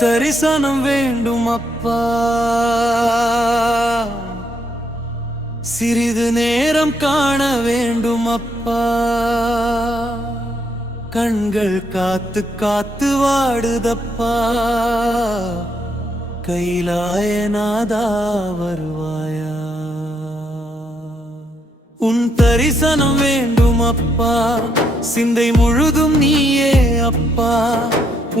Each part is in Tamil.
தரிசனம் வேண்டும் அப்பா, சிறிது நேரம் காண வேண்டும் அப்பா. கண்கள் காத்து காத்து வாடுதப்பா, கைலாயநாதா வருவாயா? உன் தரிசனம் வேண்டும் அப்பா, சிந்தை முழுதும் நீயே அப்பா.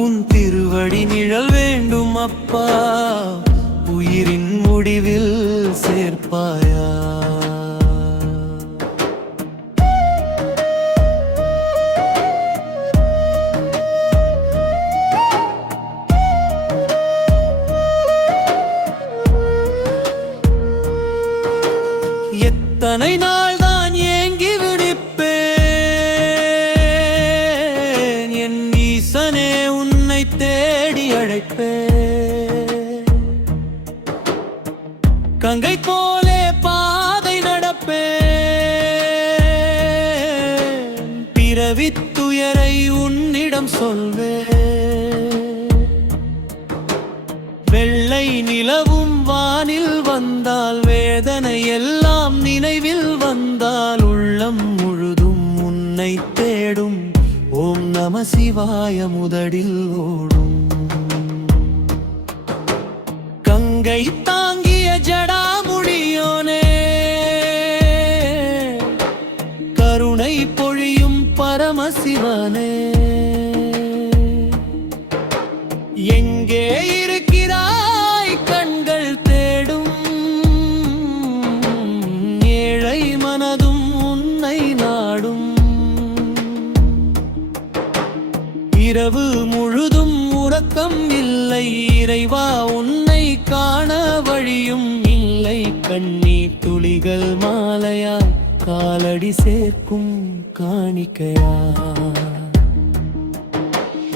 உன் திருவடி நிழல் வேண்டும் அப்பா, உயிரின் முடிவில் சேர்ப்பாயா? எத்தனை நாள் தான் ஏங்கி விழிப்பேன், என் ஈசனே உன்னை தேடி அழைப்பேன். கங்கை போலே பாதை நடப்பேன், பிறவித் துயரை உன்னிடம் சொல்வேன். வெள்ளை நிலவும் வானில் வந்தால், வேதனை எல்லாம் நினைவில் வந்தால், உள்ளம் முழுதும் உன்னை தேடும். ஓம் நம சிவாய முதடில் ஓடும். கங்கை தாங்கிய ஜடாமுடியோனே, கருணை பொழியும் பரமசிவனே, எங்கே இருக்கிறாய் கண்கள் தேடும். ஏழை மனதும் உன்னை நாடும். இரவு முழுதும் உறக்கம் இல்லை, இறைவா உன்னை காண வழியும் இல்லை. கண்ணீர் துளிகள் மாலையா, காலடி சேர்க்கும் காணிக்கையா?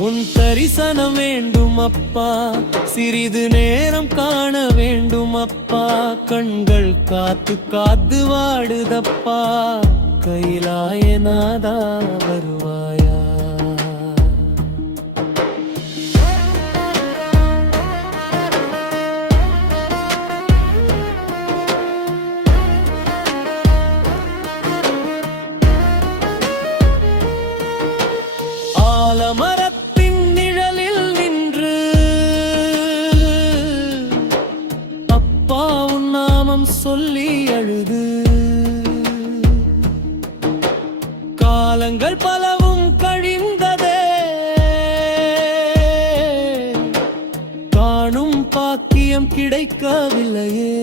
உன் தரிசனம் வேண்டும் அப்பா, சிறிது நேரம் காண வேண்டும் அப்பா. கண்கள் காத்து காத்து வாடுதப்பா, கைலாயநாதா வருவாயா? ஆலமரத்தின் நிழலில் நின்று அப்பா உன் நாமம் சொல்லி அழுது, காலங்கள் பலவும் கழிந்ததே, காணும் பாக்கியம் கிடைக்கவில்லையே.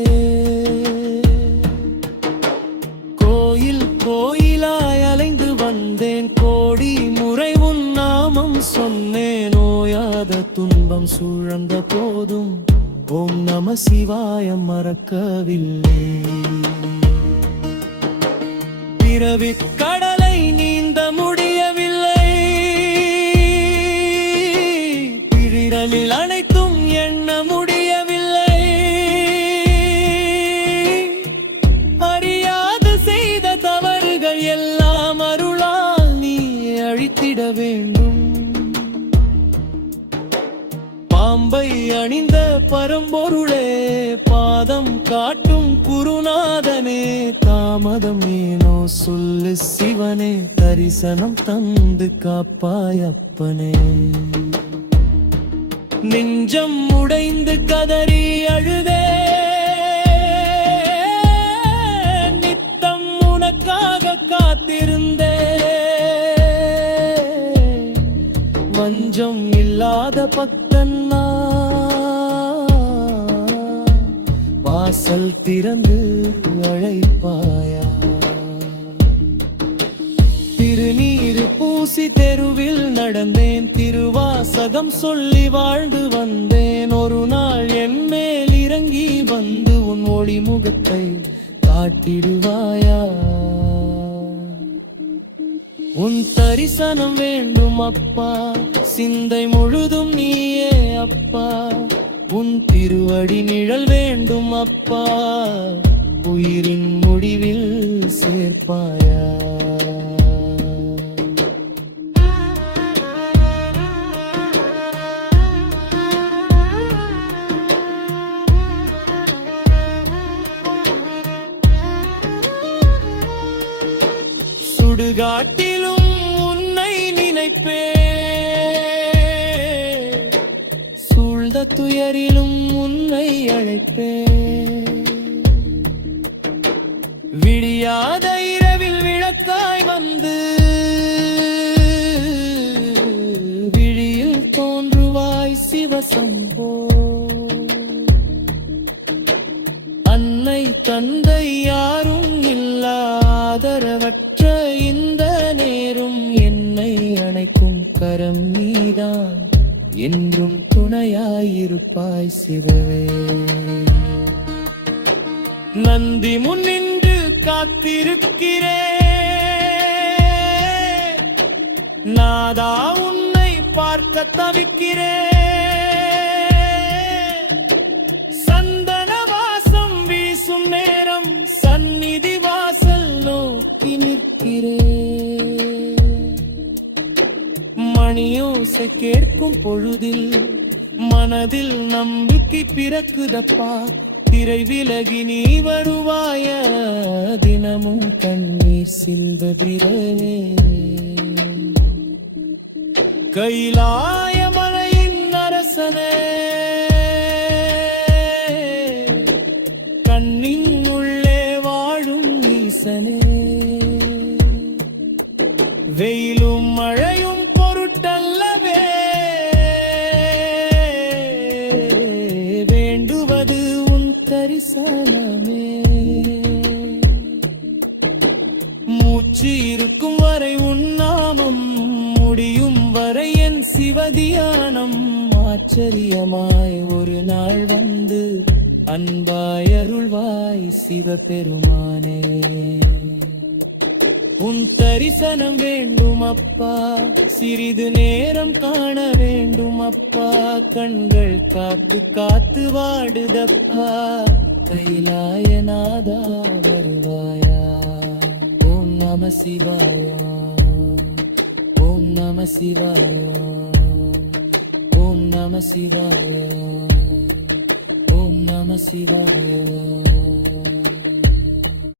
கோயில் கோயிலாய் அலைந்து வந்தேன், கோடி முறை உன் நாமம் சொன்னேன். நோயாத துன்பம் சூழ்ந்த போதும் ஓம் நம சிவாய மறக்கவில்லை. பிறவிக் கடலை நீந்த முடியவில்லை, பிழிரலில் அனைத்தும் எண்ண முடியவில்லை. அறியாது செய்த தவறுகள் எல்லாம் அருளால் நீ அழித்திட வேண்டும். பாம்பை அணிந்த பரம்பொருளே, பாதம் காட்டும் குருநாதனே, தாமதம் ஏனோ சொல்லு சிவனே, தரிசனம் தந்து காப்பாயப்பனே. நெஞ்சம் உடைந்து கதறி அழுதே, நித்தம் உனக்காக காத்திருந்தே. வஞ்சம் இல்லாத பக்தன்னா, வாசல் திறந்து அழைப்பாயா? திருநீரு பூசி தெருவில் நடந்தேன், திருவாசகம் சொல்லி வாழ்ந்து வந்தேன். ஒரு நாள் என் மேல் இறங்கி வந்து உன் ஒளி முகத்தை காட்டிடுவாயா? உன் தரிசனம் வேண்டும் அப்பா, சிந்தை முழுதும் நீயே அப்பா. உன் திருவடி நிழல் வேண்டும் அப்பா, உயிரின் முடிவில் சேர்ப்பாயா? சுடுகாட்டிலும் உன்னை நினைப்பே, சூழ்ந்த துயரிலும் உன்னை அழைப்பே. விடியாத இரவில் விளக்காய் வந்து விழியில் தோன்றுவாய் சிவசம்போ. அன்னை தந்தை யாரும் இல்லாதரவற்ற இந்த நேரும் என்னை அணைக்கும் கரம் நீதான், என்றும் துணையாயிருப்பாய் சிவவே. நந்தி முன்னின்று காத்திருக்கிறேன், நாதா உன்னை பார்க்க தவிக்கிறேன். சந்தன வாசம் வீசும் நேரம் சந்நிதி வாசல் நோக்கி நிற்கிறேன். மணியோசை கேட்கும் பொழுதில் மனதில் நம்பிக்கை பிறக்குதப்பா. திரை விலகி நீ வருவாய, தினமும் கண்ணீர் சில்வதிரே. கைலாய மலையின் அரசனே, கண்ணின் உள்ளே வாழும் ஈசனே. வெயிலும் மழையும் பொருட்டல்லவே, வேண்டுவது உன் தரிசனமே. மூச்சு இருக்கும் வரை உன் நாமம், முடியும் வரை என் சிவதியானம். ஆச்சரியமாய் ஒரு நாள் வந்து அன்பாய் அருள்வாய் சிவபெருமானே. உன் தரிசனம் வேண்டும் அப்பா, சிறிது நேரம் காண வேண்டும் அப்பா. கண்கள் காத்து காத்து வாடுதப்பா, கைலாயநாதா வருவாயா. ஓம் நம சிவாயா, ஓம் நம சிவாயா, ஓம் நம சிவாயா, ஓம் நம சிவாயா.